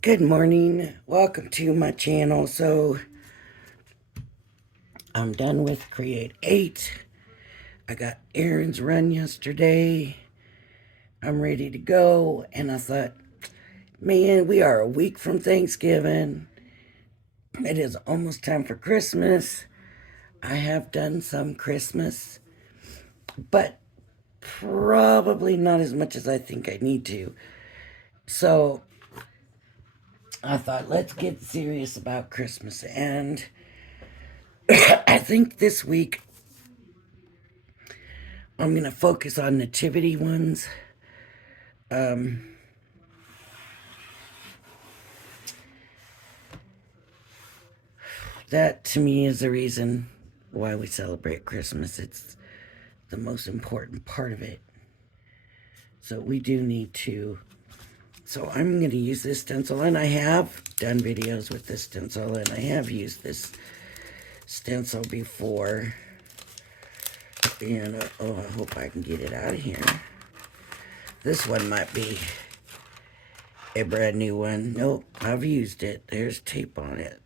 Good morning. Welcome to my channel. So I'm done with Create 8. I got errands run yesterday. I'm ready to go. And I thought, man, we are a week from Thanksgiving. It is almost time for Christmas. I have done some Christmas, but probably not as much as I think I need to. So I thought, let's get serious about Christmas. And I think this week I'm going to focus on Nativity ones. That to me is the reason why we celebrate Christmas. It's the most important part of it. So we do need to. So I'm going to use this stencil, and I have done videos with this stencil, and I have used this stencil before. And oh, I hope I can get it out of here. This one might be a brand new one. Nope, I've used it. There's tape on it.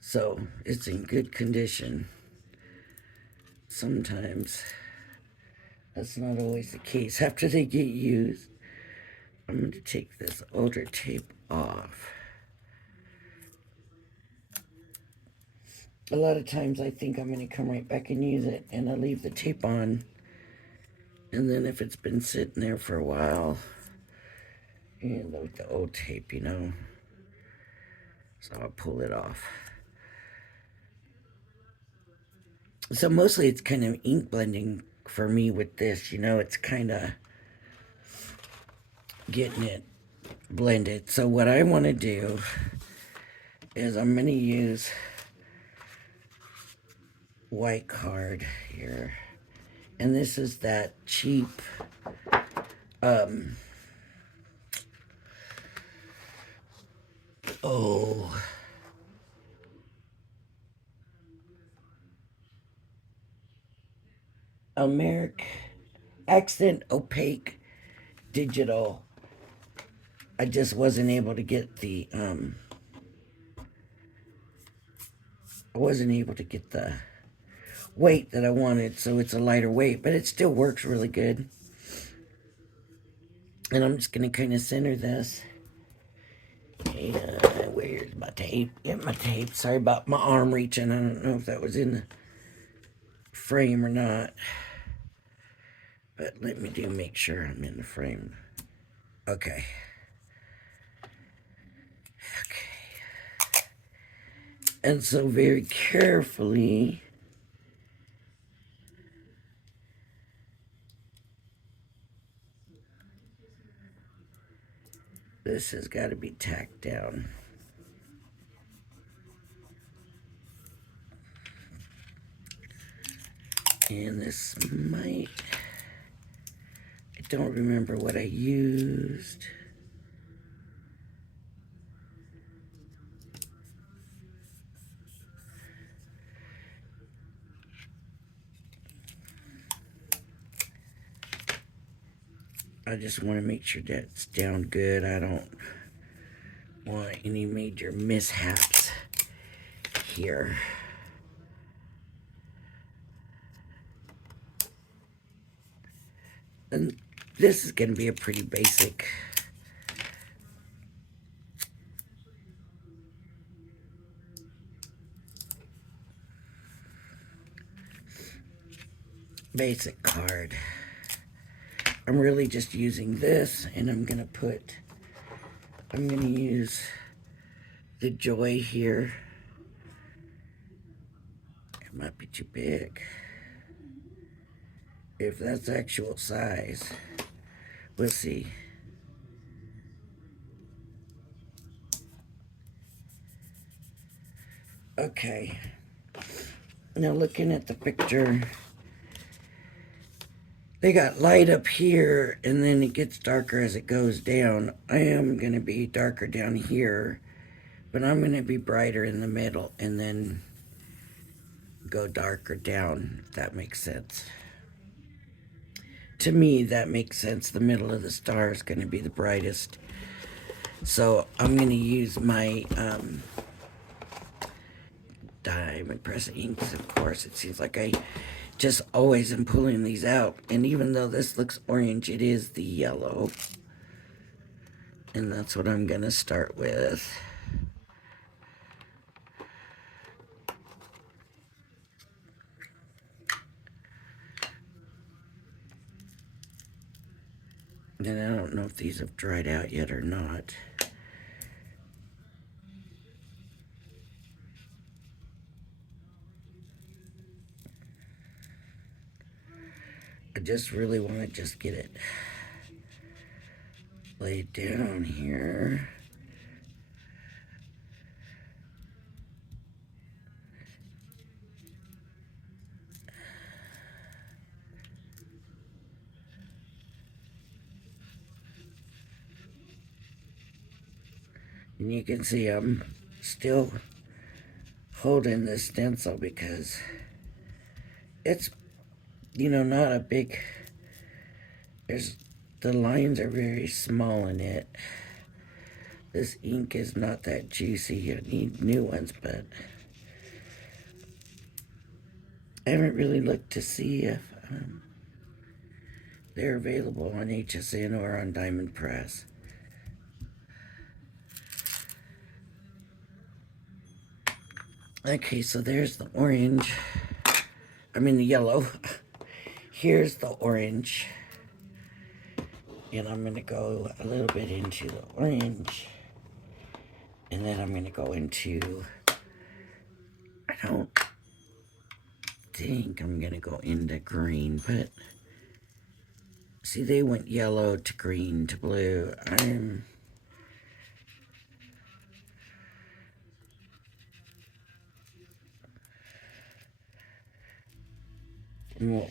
So it's in good condition. Sometimes that's not always the case after they get used. I'm going to take this older tape off. A lot of times I think I'm going to come right back and use it, and I leave the tape on. And then if it's been sitting there for a while, and like the old tape, so I'll pull it off. So mostly it's kind of ink blending for me with this, it's kind of getting it blended. So what I want to do is I'm going to use white card here. And this is that cheap oh American Accent Opaque Digital. I just wasn't able to get the weight that I wanted, so it's a lighter weight, but it still works really good. And I'm just gonna kind of center this. And where's my tape? Get my tape. Sorry about my arm reaching. I don't know if that was in the frame or not. But let me make sure I'm in the frame. Okay. Okay. And so very carefully, this has got to be tacked down. And this might, I don't remember what I used. I just want to make sure that's down good. I don't want any major mishaps here. And this is going to be a pretty basic card. I'm really just using this, and I'm going to use the joy here. It might be too big. If that's actual size, we'll see. Okay. Now looking at the picture, they got light up here, and then it gets darker as it goes down. I am going to be darker down here, but I'm going to be brighter in the middle, and then go darker down, if that makes sense. To me, that makes sense. The middle of the star is going to be the brightest. So I'm going to use my diamond press inks, of course. It seems like I just always am pulling these out. And even though this looks orange, it is the yellow. And that's what I'm going to start with. And I don't know if these have dried out yet or not. I just really want to just get it laid down here. And you can see I'm still holding this stencil because it's, not a big, there's, the lines are very small in it. This ink is not that juicy. You need new ones, but I haven't really looked to see if they're available on HSN or on Diamond Press. Okay, so there's the orange. I mean the yellow. Here's the orange. And I'm going to go a little bit into the orange. And then I'm going to go into, I don't think I'm going to go into green, but see, they went yellow to green to blue.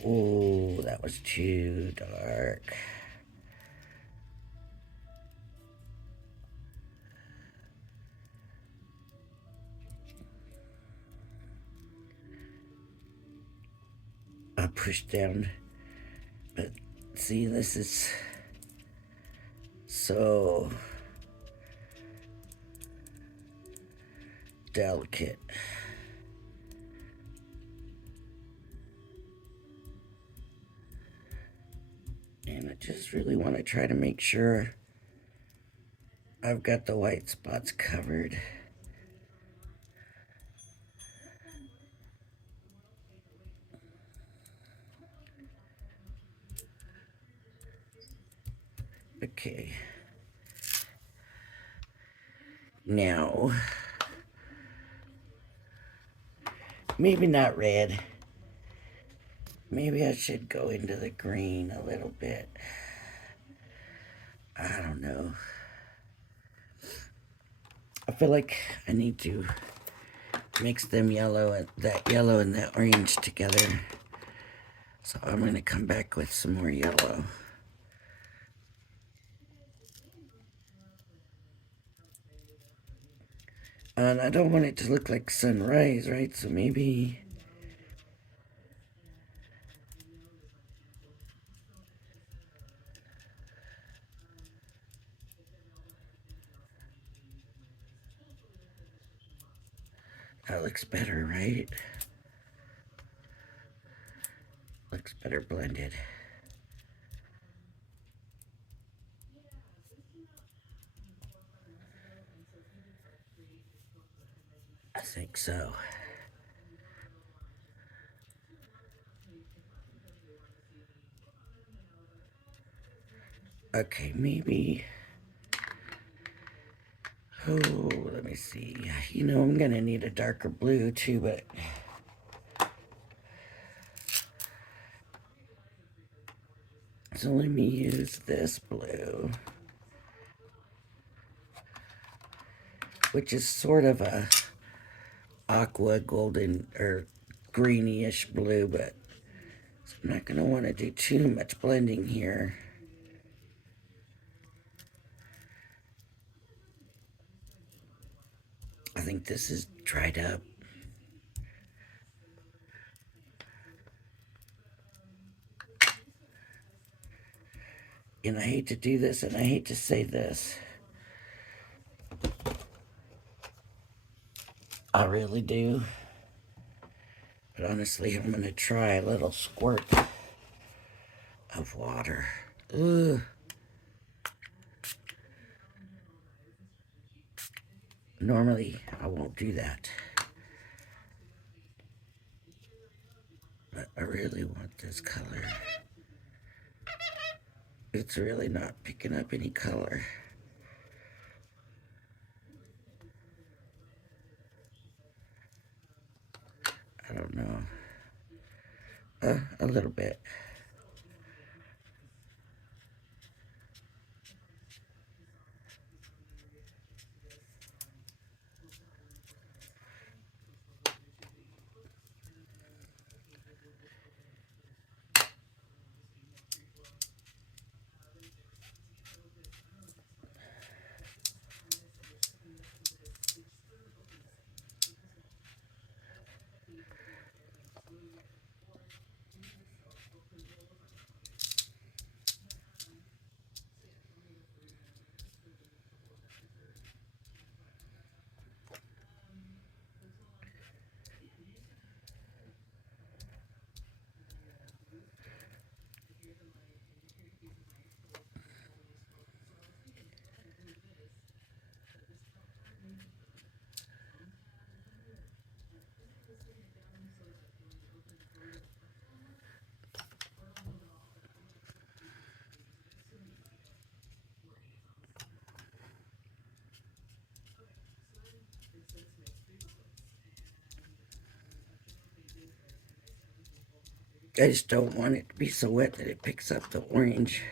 Oh, that was too dark. I pushed down, but see, this is so delicate. And I just really want to try to make sure I've got the white spots covered. Okay. Now, maybe not red. Maybe I should go into the green a little bit. I don't know. I feel like I need to mix them yellow and that orange together. So I'm going to come back with some more yellow. And I don't want it to look like sunrise, right? So maybe that looks better, right? Looks better blended. I think so. Okay, maybe. Oh, let me see. I'm gonna need a darker blue too, but so let me use this blue, which is sort of a aqua golden or greenish blue, but I'm not gonna want to do too much blending here. I think this is dried up. And I hate to do this, and I hate to say this, I really do. But honestly, I'm going to try a little squirt of water. Ugh. Normally, I won't do that. But I really want this color. It's really not picking up any color. I don't know. A little bit. I just don't want it to be so wet that it picks up the orange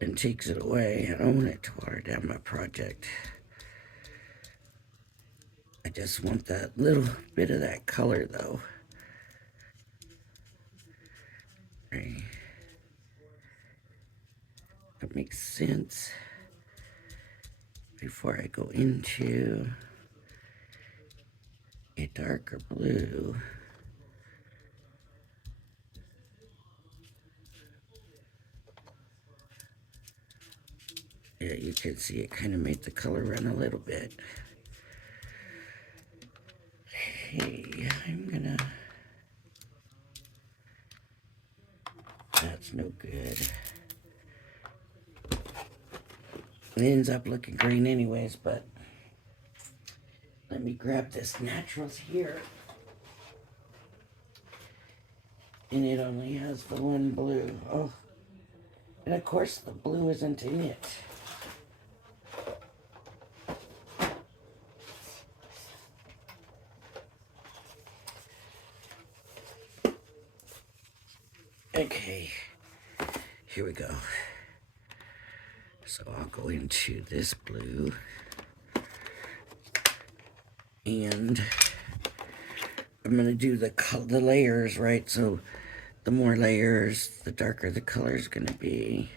and takes it away. I don't want it to water down my project. I just want that little bit of that color though. Right. That makes sense. Before I go into a darker blue, yeah, you can see it kind of made the color run a little bit. Okay, I'm gonna, that's no good. It ends up looking green anyways, but let me grab this Naturals here. And it only has the one blue. Oh, and of course the blue isn't in it. Okay, here we go. So I'll go into this blue. And I'm going to do the layers, right? So the more layers, the darker the color is going to be.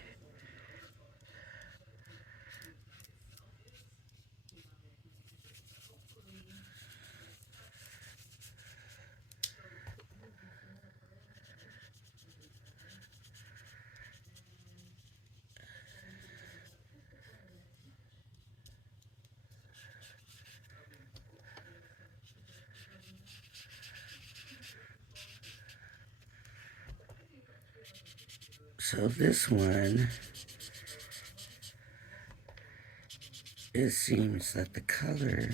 So this one, it seems that the color,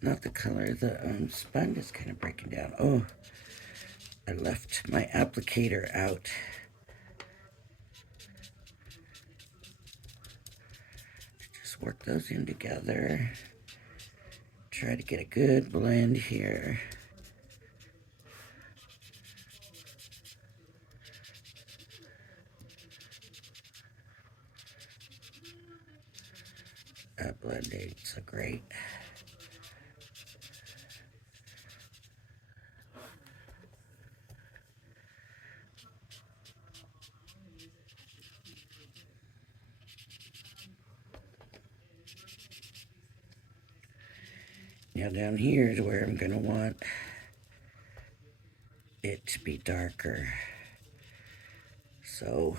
not the color, the sponge is kind of breaking down. Oh, I left my applicator out. Just work those in together. Try to get a good blend here. That blending so great. Now down here is where I'm going to want it to be darker. So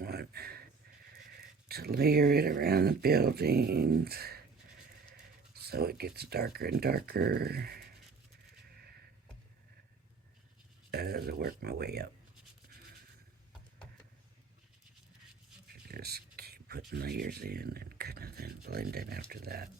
want to layer it around the buildings so it gets darker and darker as I work my way up. Just keep putting layers in and kind of then blend in after that.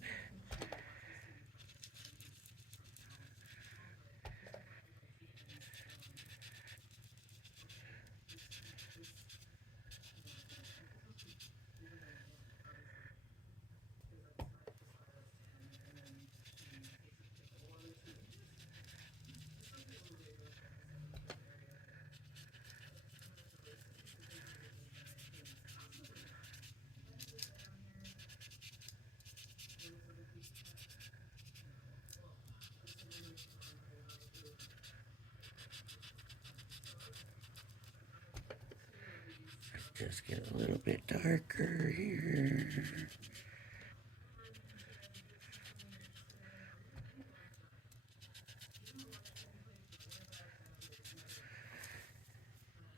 Just get a little bit darker here.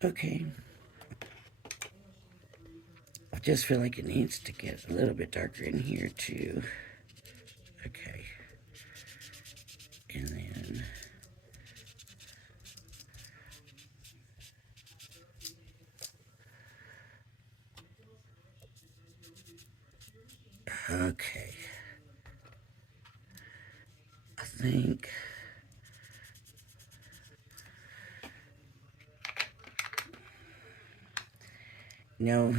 Okay. I just feel like it needs to get a little bit darker in here too. Okay. And then okay. I think no.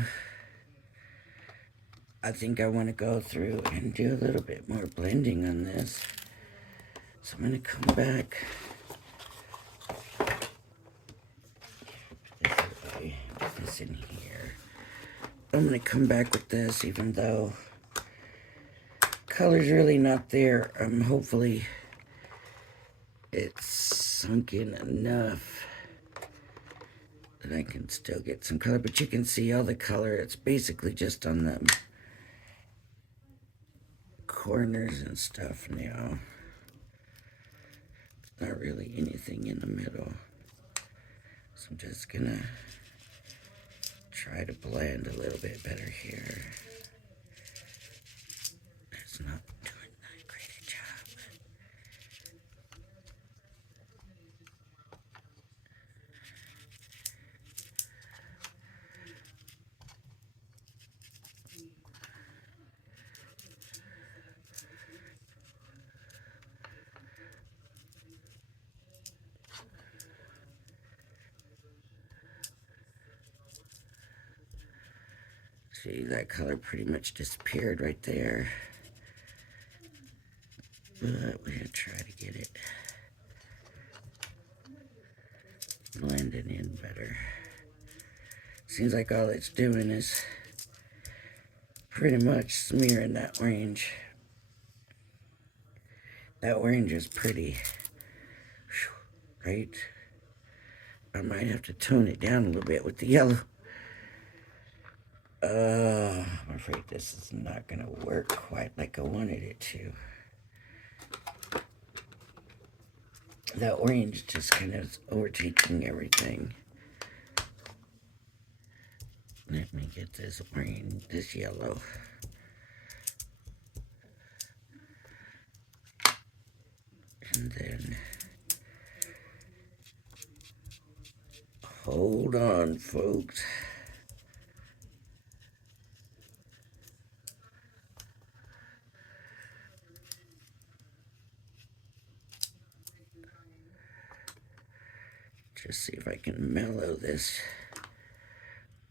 I think I want to go through and do a little bit more blending on this. So I'm going to come back this way, put this in here. I'm going to come back with this even though color's really not there. Hopefully it's sunk in enough that I can still get some color, but you can see all the color. It's basically just on the corners and stuff now. Not really anything in the middle. So I'm just gonna try to blend a little bit better here. It's not doing that great a job. See, that color pretty much disappeared right there. But we're gonna try to get it blended in better. Seems like all it's doing is pretty much smearing that orange. That orange is pretty, right? I might have to tone it down a little bit with the yellow. I'm afraid this is not gonna work quite like I wanted it to. That orange just kind of is overtaking everything. Let me get this orange, this yellow. And then, hold on, folks. Just see if I can mellow this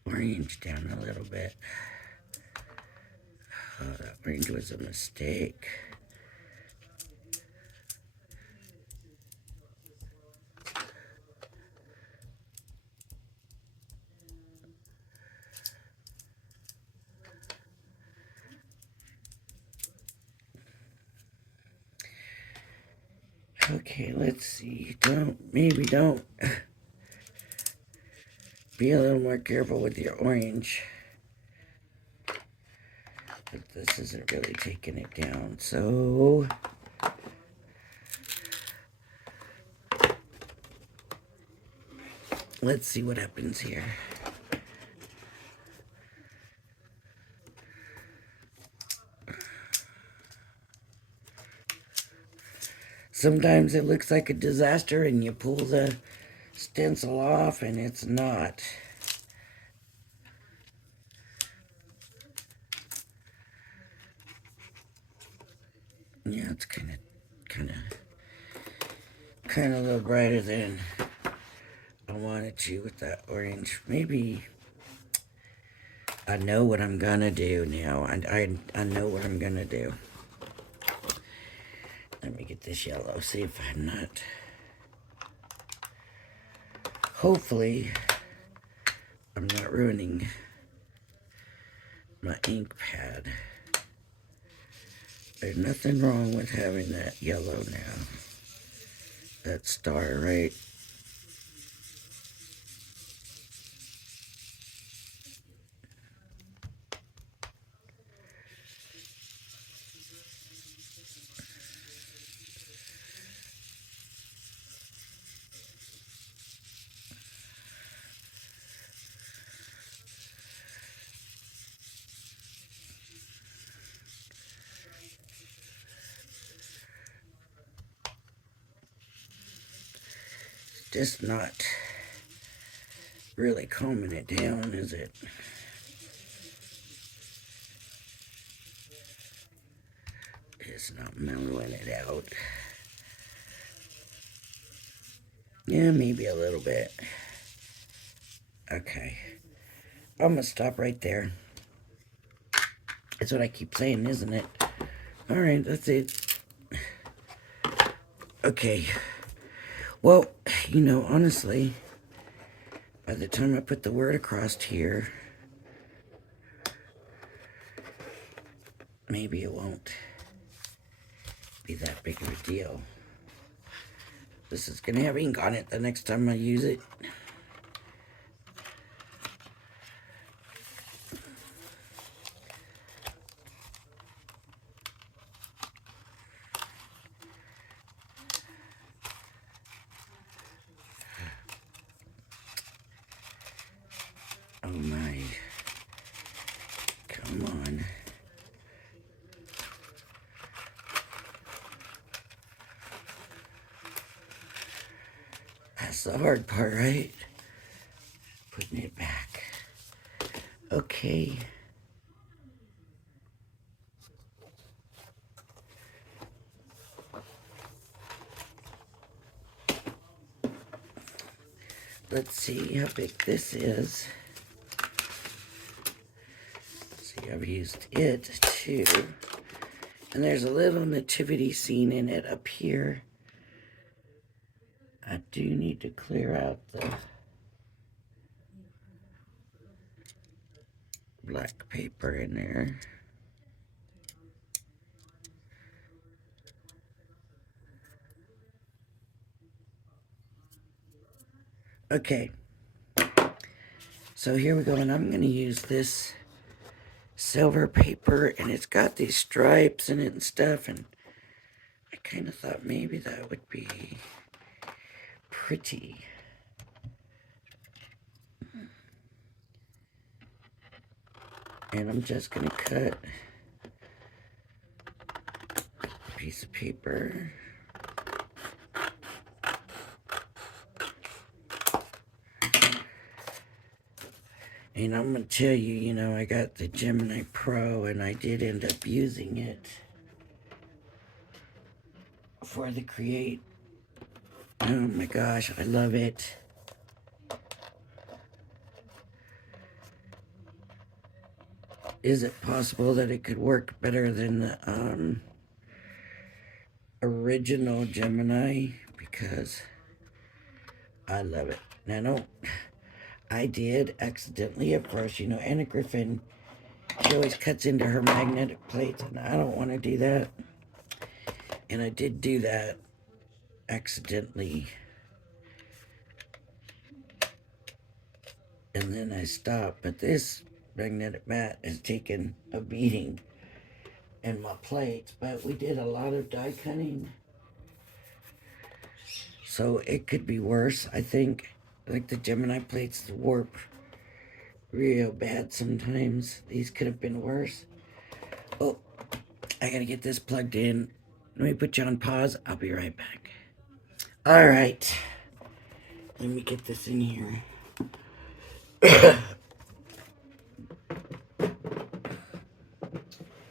orange down a little bit. Oh, that orange was a mistake. Okay, let's see. Maybe don't. Be a little more careful with your orange. But this isn't really taking it down, so let's see what happens here. sometimes it looks like a disaster and you pull the stencil off and it's not. Yeah, it's kind of a little brighter than I wanted to with that orange. Maybe I know what I'm gonna do now. I know what I'm gonna do. Let me get this yellow. See if I'm not. Hopefully, I'm not ruining my ink pad. There's nothing wrong with having that yellow now. That star, right? Just not really calming it down, is it? It's not mellowing it out. Yeah, maybe a little bit. Okay. I'm gonna stop right there. That's what I keep saying, isn't it? Alright, that's it. Okay. Well, honestly, by the time I put the word across here, maybe it won't be that big of a deal. This is gonna have ink on it the next time I use it. Oh my. Come on. That's the hard part, right? Putting it back. Okay. Let's see how big this is. See, I've used it too. And there's a little nativity scene in it up here. I do need to clear out the black paper in there. Okay. So here we go, and I'm going to use this silver paper, and it's got these stripes in it and stuff, and I kind of thought maybe that would be pretty. And I'm just going to cut a piece of paper. And I'm going to tell you, I got the Gemini Pro, and I did end up using it for the Create. Oh my gosh, I love it. Is it possible that it could work better than the original Gemini? Because I love it. Now, I did accidentally, of course, Anna Griffin, she always cuts into her magnetic plates, and I don't want to do that. And I did do that accidentally. And then I stopped. But this magnetic mat has taken a beating in my plates. But we did a lot of die cutting, so it could be worse, I think. Like the Gemini plates warp real bad sometimes. These could have been worse. Oh, I gotta get this plugged in. Let me put you on pause. I'll be right back. All right. Let me get this in here.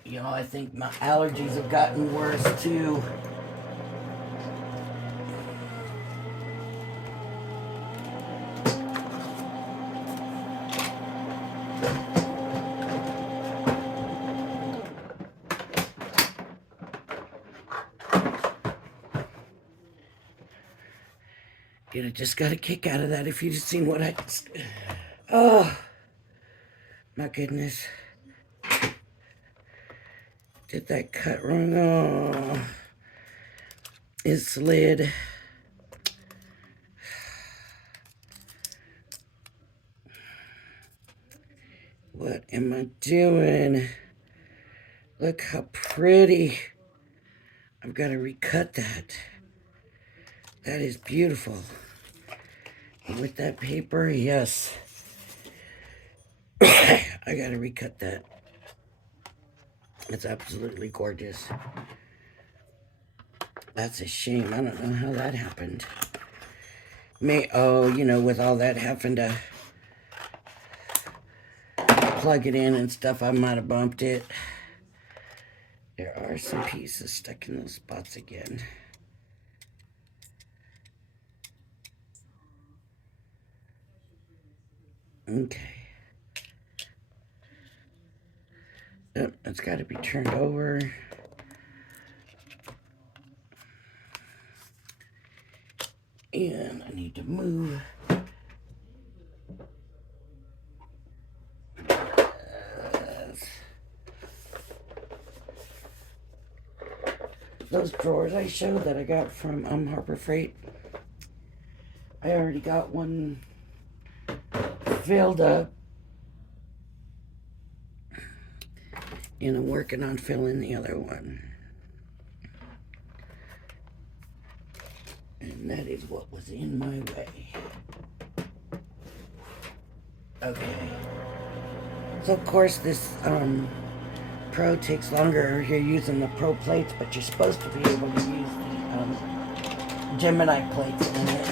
You know, I think my allergies have gotten worse too. You know, just got a kick out of that if you'd seen what I just... Oh, my goodness. Did that cut wrong? Oh, it slid. What am I doing? Look how pretty. I've got to recut that. That is beautiful. And with that paper, yes. I got to recut that. It's absolutely gorgeous. That's a shame. I don't know how that happened. You know, with all that having to plug it in and stuff, I might have bumped it. There are some pieces stuck in those spots again. Okay. Oh, it's got to be turned over. And I need to move. Those drawers I showed that I got from Harbor Freight, I already got one filled up. And I'm working on filling the other one. And that is what was in my way. Okay. So of course this Pro takes longer. You're using the Pro plates, but you're supposed to be able to use the Gemini plates in it.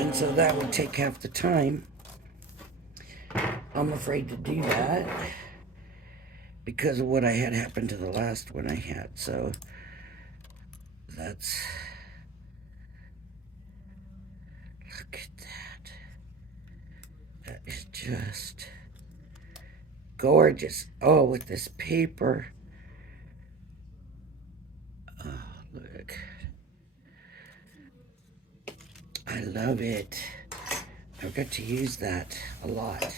And so that would take half the time. I'm afraid to do that because of what I had happen to the last one I had. So that's... Look at that. That is just gorgeous. Oh, with this paper. Oh, look. I love it. I've got to use that a lot.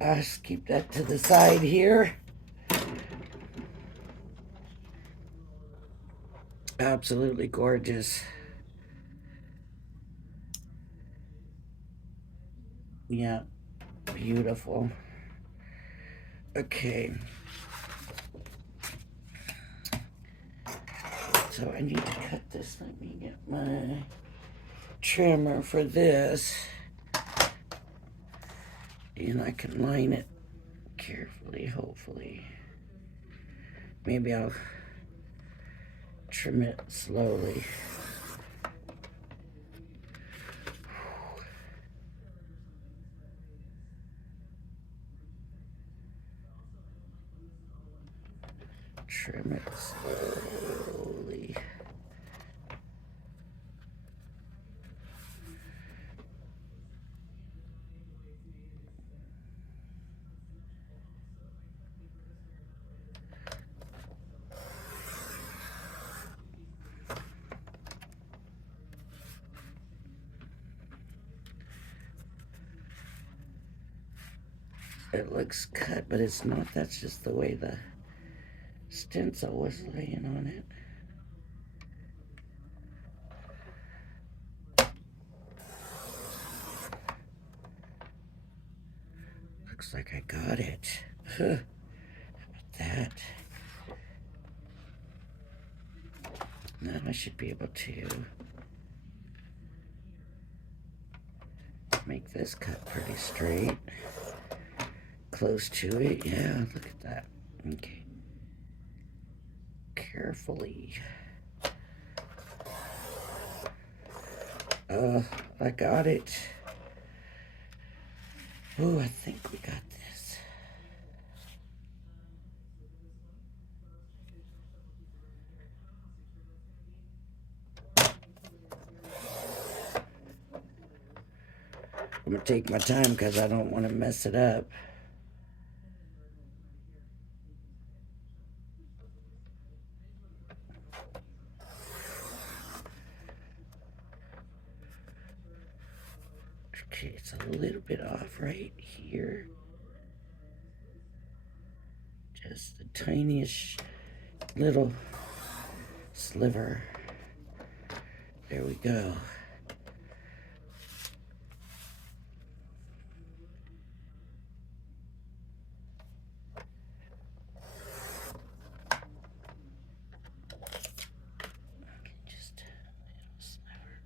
I'll just keep that to the side here. Absolutely gorgeous. Yeah, beautiful. Okay. So I need to cut this. Let me get my trimmer for this. And I can line it carefully, hopefully. Maybe I'll trim it slowly. Trim it slowly. It looks cut, but it's not. That's just the way the stencil was laying on it. Looks like I got it. How about that? Now I should be able to make this cut pretty straight. Close to it. Yeah, look at that. Okay. carefully. I got it. Oh, I think we got this. I'm going to take my time because I don't want to mess it up. Okay, it's a little bit off right here. Just the tiniest little sliver. There we go. Just a little sliver.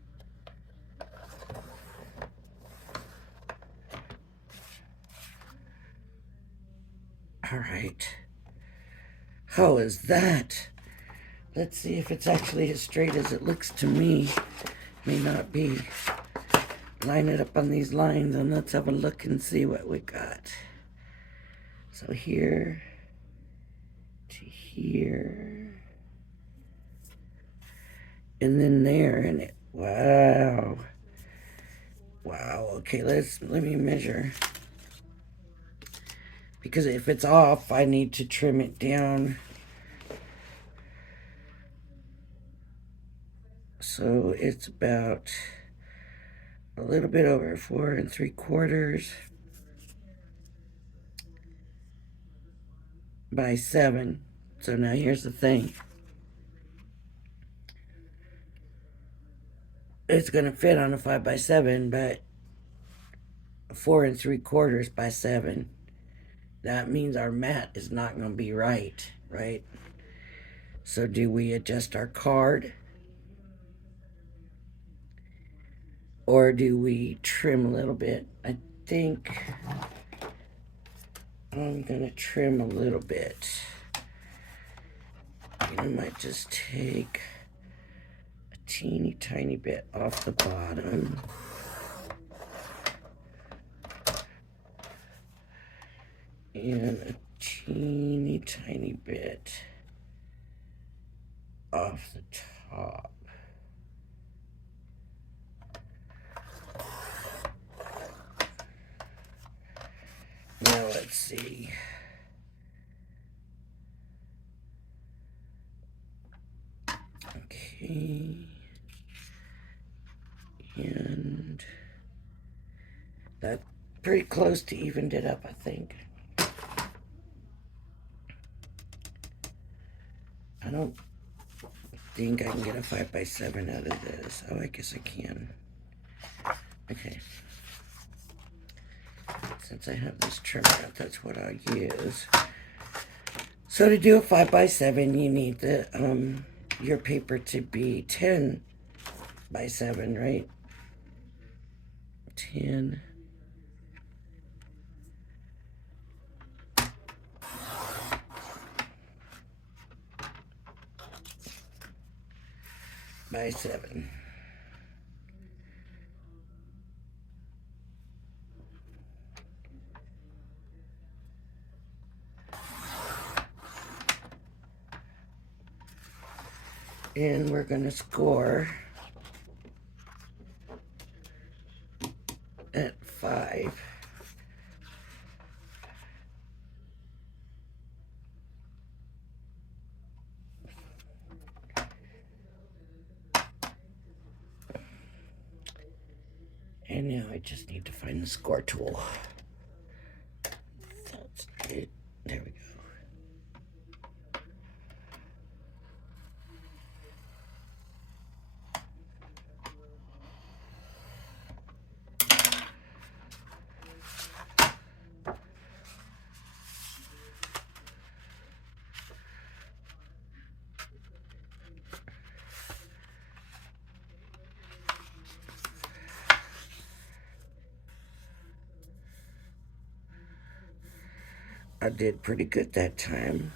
All right. How is that? Let's see if it's actually as straight as it looks to me. May not be. Line it up on these lines and let's have a look and see what we got. So here to here. And then there, and it, wow. Wow, okay, let me measure. Because if it's off, I need to trim it down. So it's about a little bit over 4 3/4 by 7. So now here's the thing. It's gonna fit on a 5 by 7, but 4 3/4 by 7. That means our mat is not gonna be right? So do we adjust our card? Or do we trim a little bit? I think I'm gonna trim a little bit. I might just take a teeny tiny bit off the bottom. And a teeny tiny bit off the top. Now let's see. Okay. And that's pretty close to evened it up, I think. I don't think I can get a 5 by 7 out of this. Oh, I guess I can. Okay. Since I have this trim out, that's what I'll use. So to do a 5 by 7, you need the your paper to be 10 by 7, right? 10 by 7. And we're going to score at 5. And now I just need to find the score tool. That's it. There we go. I did pretty good that time.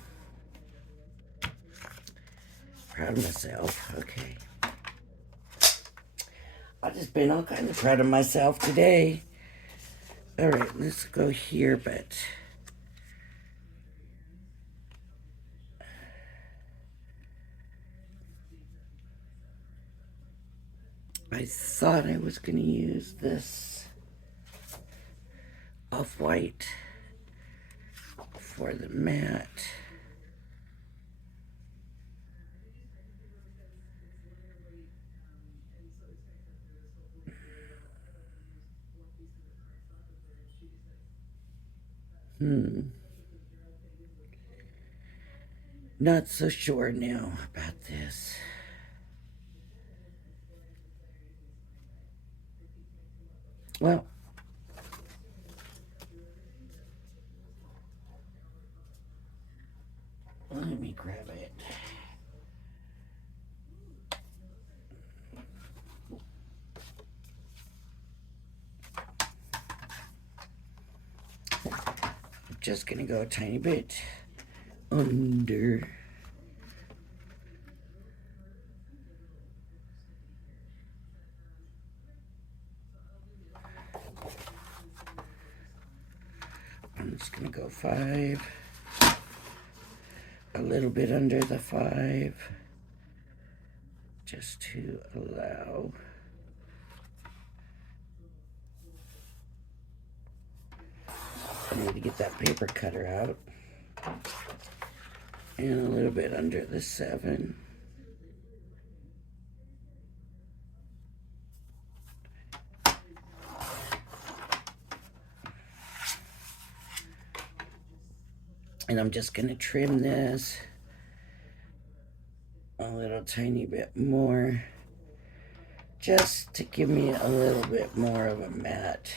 proud of myself. Okay. I've just been all kinds of proud of myself today. All right, let's go here, but I thought I was going to use this off-white for the mat. Not so sure now about this. Well, let me grab it. I'm just gonna go a tiny bit under. I'm just gonna go 5. A little bit under the 5. Just to allow. I need to get that paper cutter out. And a little bit under the 7. And I'm just going to trim this a little tiny bit more, just to give me a little bit more of a mat.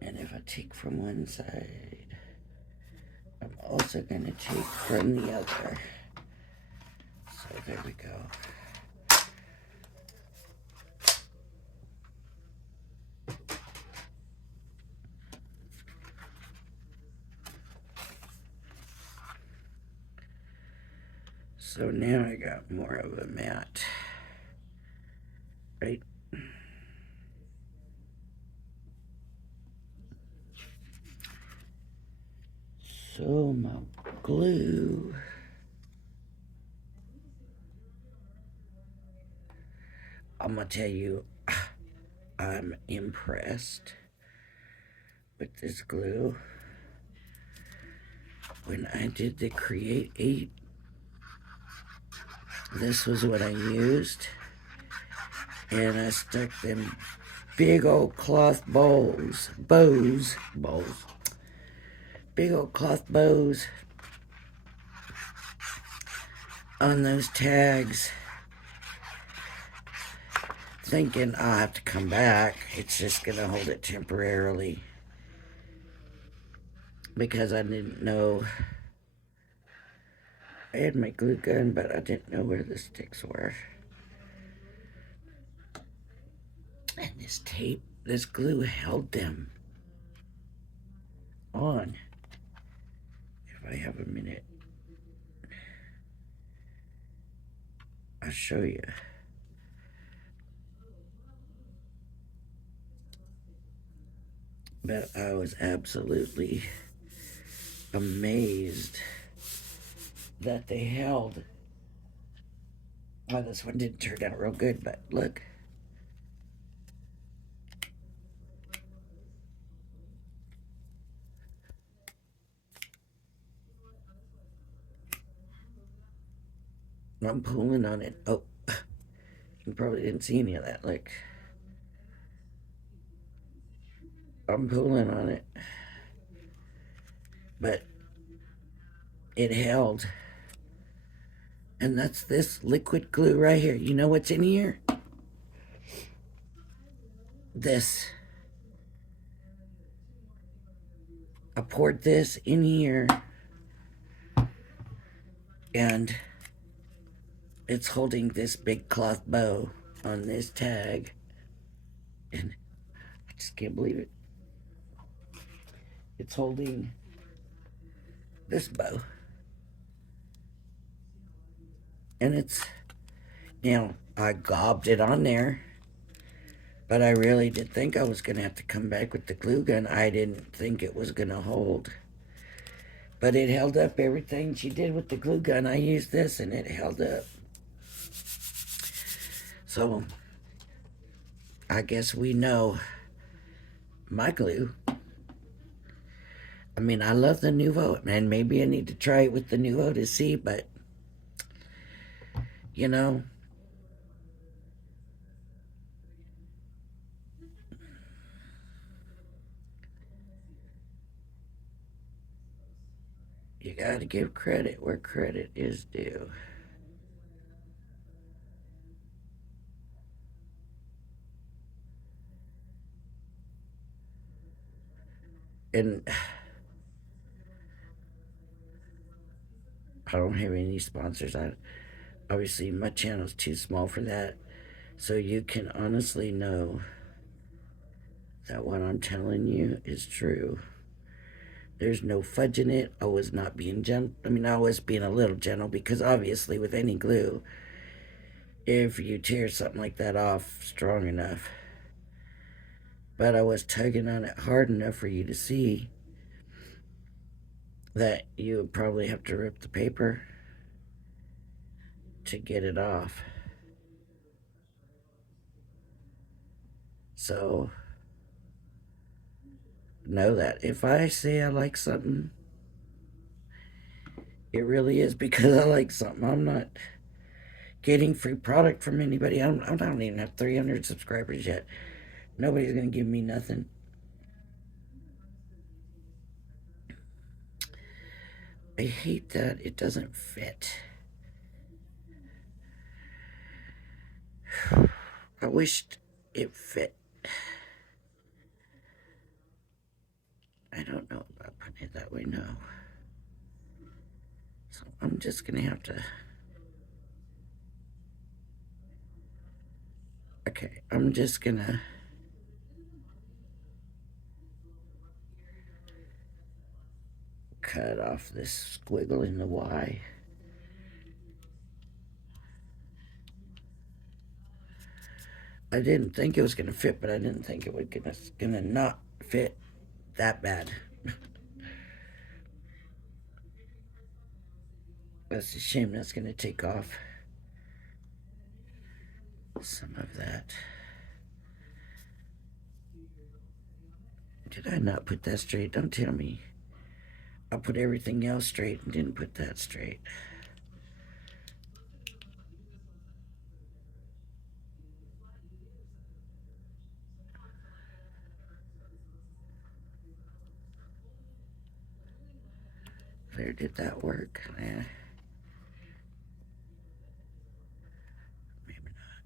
And if I take from one side, I'm also going to take from the other. So there we go. So now I got more of a mat, right? So my glue, I'm gonna tell you, I'm impressed with this glue. When I did the Create 8, this was what I used. And I stuck them big old cloth bows, big old cloth bows on those tags, thinking I'll have to come back. It's just gonna hold it temporarily, because I didn't know. I had my glue gun, but I didn't know where the sticks were. And this tape, this glue held them on. If I have a minute, I'll show you. But I was absolutely amazed that they held. Well, this one didn't turn out real good, but look. I'm pulling on it. Oh, you probably didn't see any of that. Look. I'm pulling on it. But it held. And that's this liquid glue right here. You know what's in here? This. I poured this in here And it's holding this big cloth bow on this tag. And I just can't believe it. It's holding this bow. And it's, I gobbed it on there. But I really did think I was going to have to come back with the glue gun. I didn't think it was going to hold. But it held up everything she did with the glue gun. I used this and it held up. So I guess we know my glue. I mean, I love the Nouveau, and maybe I need to try it with the Nouveau to see, but you know, you gotta give credit where credit is due. And I don't have any sponsors. Obviously, my channel's too small for that. So you can honestly know that what I'm telling you is true. There's no fudging it. I was not being gentle. I mean, I was being a little gentle because obviously, with any glue, if you tear something like that off strong enough, but I was tugging on it hard enough for you to see that you would probably have to rip the paper to get it off. So, know that if I say I like something, it really is because I like something. I'm not getting free product from anybody. I don't even have 300 subscribers yet. Nobody's going to give me nothing. I hate that it doesn't fit. I wished it fit. I don't know about putting it that way now. So I'm just going to have to. Okay, I'm just going to. Cut off this squiggle in the Y. I didn't think it was going to fit, but I didn't think it was going to not fit that bad. That's a shame. That's going to take off some of that. Did I not put that straight? Don't tell me. I put everything else straight and didn't put that straight. Where did that work? Maybe not.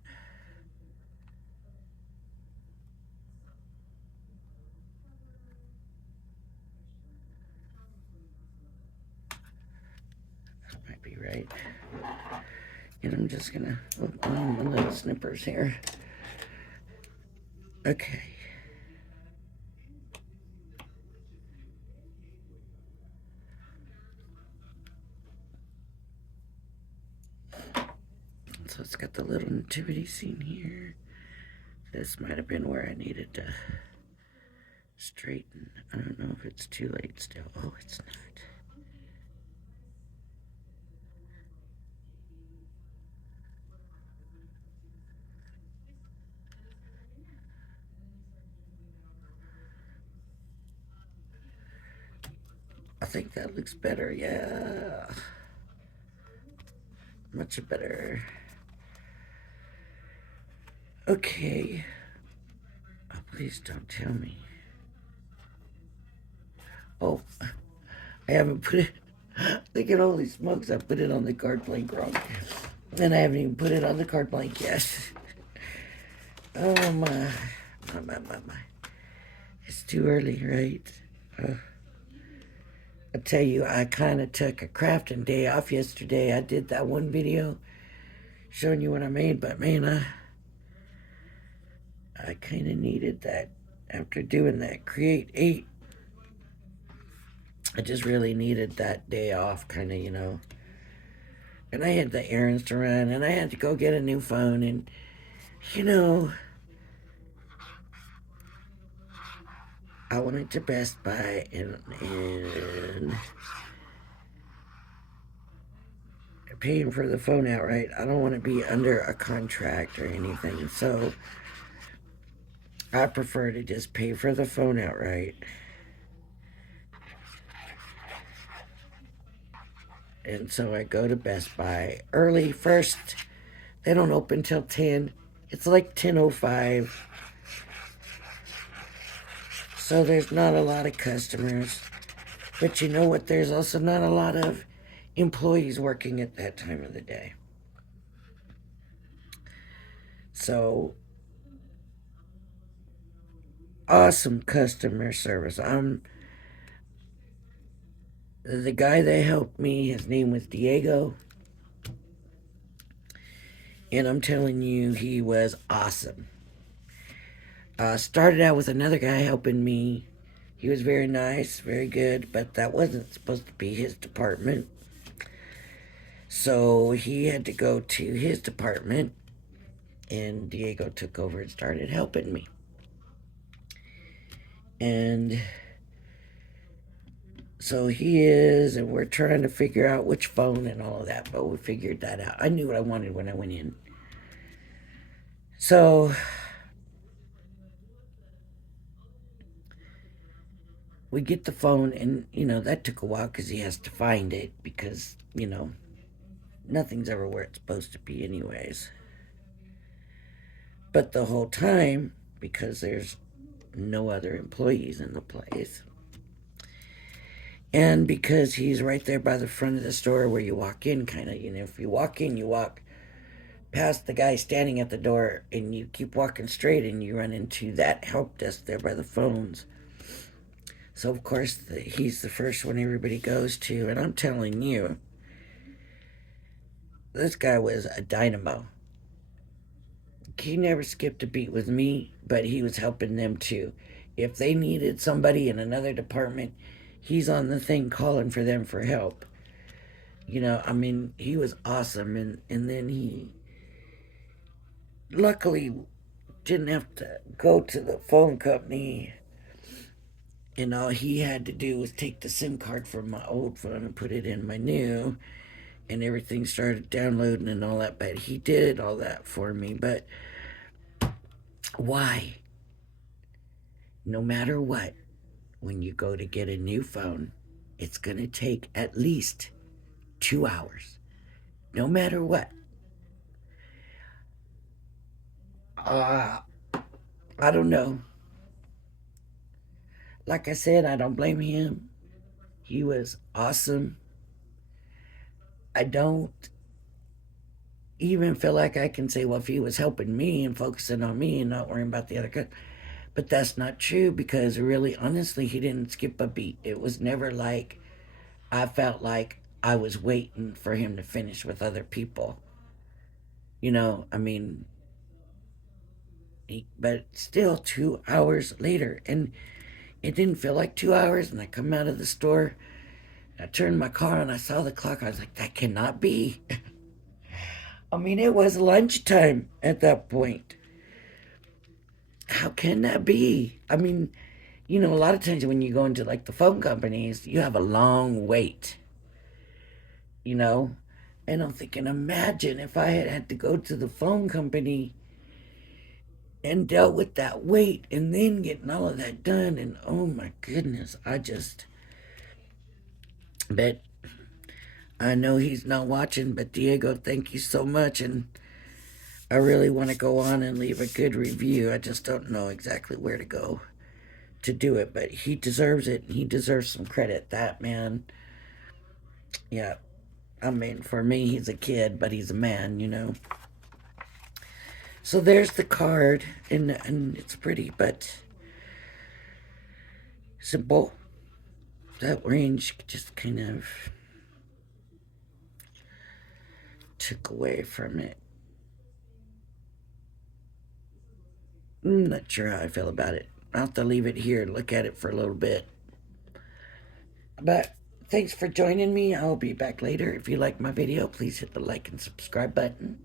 That might be right. And I'm just gonna open my little snippers here. Okay. So it's got the little nativity scene here. This might have been where I needed to straighten. I don't know if it's too late still. Oh, it's not. I think that looks better. Yeah. Much better. Okay. Oh, please don't tell me. Oh, I haven't put it. Thinking, holy smokes, I put it on the card blank wrong. And I haven't even put it on the card blank yet. Oh my. My. It's too early, right? I tell you, I kind of took a crafting day off yesterday. I did that one video showing you what I made, but man, I kind of needed that after doing that Create 8. I just really needed that day off, kind of. And I had the errands to run, and I had to go get a new phone, and you know, I went to Best Buy and paying for the phone outright. I don't want to be under a contract or anything, so I prefer to just pay for the phone outright. And so I go to Best Buy early first. They don't open till 10. It's like 10:05. So there's not a lot of customers. But you know what? There's also not a lot of employees working at that time of the day. So awesome customer service. The guy that helped me, his name was Diego. And I'm telling you, he was awesome. Started out with another guy helping me. He was very nice, very good, but that wasn't supposed to be his department. So he had to go to his department, and Diego took over and started helping me. And so he is, and we're trying to figure out which phone and all of that, but we figured that out. I knew what I wanted when I went in. So we get the phone, and that took a while because he has to find it because nothing's ever where it's supposed to be anyways. But the whole time, because there's no other employees in the place, and because he's right there by the front of the store where you walk in, kind of, if you walk in, you walk past the guy standing at the door, and you keep walking straight, and you run into that help desk there by the phones. So of course he's the first one everybody goes to, and I'm telling you, this guy was a dynamo. He never skipped a beat with me, but he was helping them too. If they needed somebody in another department, he's on the thing calling for them for help. I mean, he was awesome, and then he luckily didn't have to go to the phone company, and all he had to do was take the SIM card from my old phone and put it in my new, and everything started downloading and all that. But he did all that for me. But why? No matter what, when you go to get a new phone, it's going to take at least 2 hours. No matter what. Uh, I don't know. Like I said, I don't blame him. He was awesome. I don't even feel like I can say, well, if he was helping me and focusing on me and not worrying about the other guy. But that's not true because really, honestly, he didn't skip a beat. It was never like I felt like I was waiting for him to finish with other people. I mean, but still 2 hours later. And it didn't feel like 2 hours. And I come out of the store, I turned my car and I saw the clock. I was like, that cannot be. I mean, it was lunchtime at that point. How can that be? I mean, a lot of times when you go into like the phone companies, you have a long wait, you know? And I'm thinking, imagine if I had had to go to the phone company and dealt with that wait and then getting all of that done. And oh my goodness, but I know he's not watching, but Diego, thank you so much. And I really want to go on and leave a good review. I just don't know exactly where to go to do it, but he deserves it. He deserves some credit. That man, yeah. I mean, for me, he's a kid, but he's a man. So there's the card, and it's pretty, but simple. that orange just kind of took away from it. I'm not sure how I feel about it. I'll have to leave it here and look at it for a little bit. But thanks for joining me. I'll be back later. If you like my video, please hit the like and subscribe button.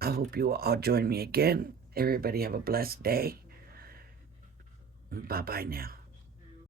I hope you will all join me again. Everybody have a blessed day. Bye-bye now.